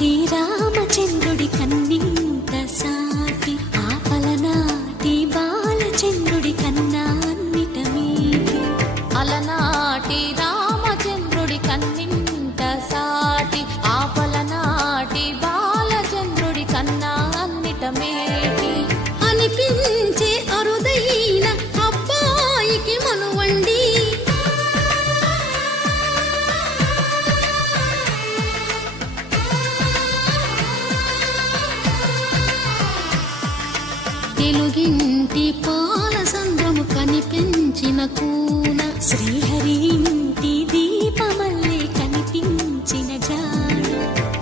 అలనాటి రామచంద్రుడి కన్నింత సాటి ఆపలనాటి బాలచంద్రుడి కన్నా అన్నిట మీది. అలనాటి రామచంద్రుడి కన్నింత సాటి ఆపలనాటి బాలచంద్రుడి కన్నా అన్నిట మేటి అనిపించే అరుదైన అబ్బాయికి మనువండి. తెలుగింటి పాల సంద్రము కనిపించిన కూన శ్రీహరి ఇంటి దీపమల్లే కనిపించిన జాడ.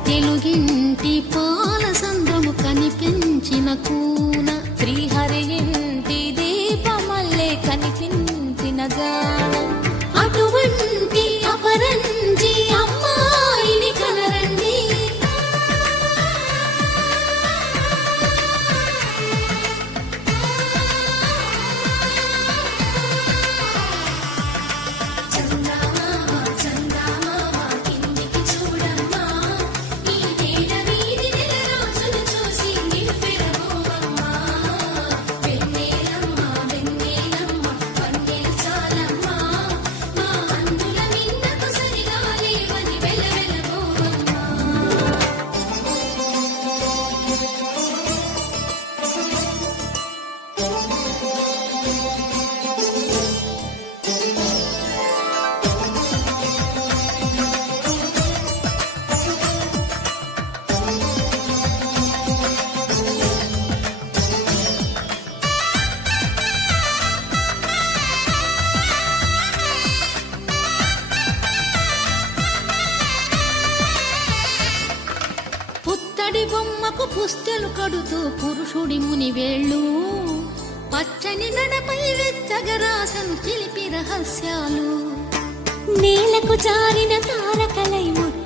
తెలుగింటి పాల సంద్రము కనిపించిన కూన శ్రీహరి ఇంటి దీపమల్లే కనిపించిన జాడ. అటువంటి అపరంజి అమ్మాయిని కనరండి. పుత్తడి బొమ్మకు పుస్తెలు కడుతూ పురుషుడి ముని వేళ్ళు పచ్చని నడపై వెచ్చగరాసను చిలిపి రహస్యాలు. నేలకు జారిన తారకలై ముట్టు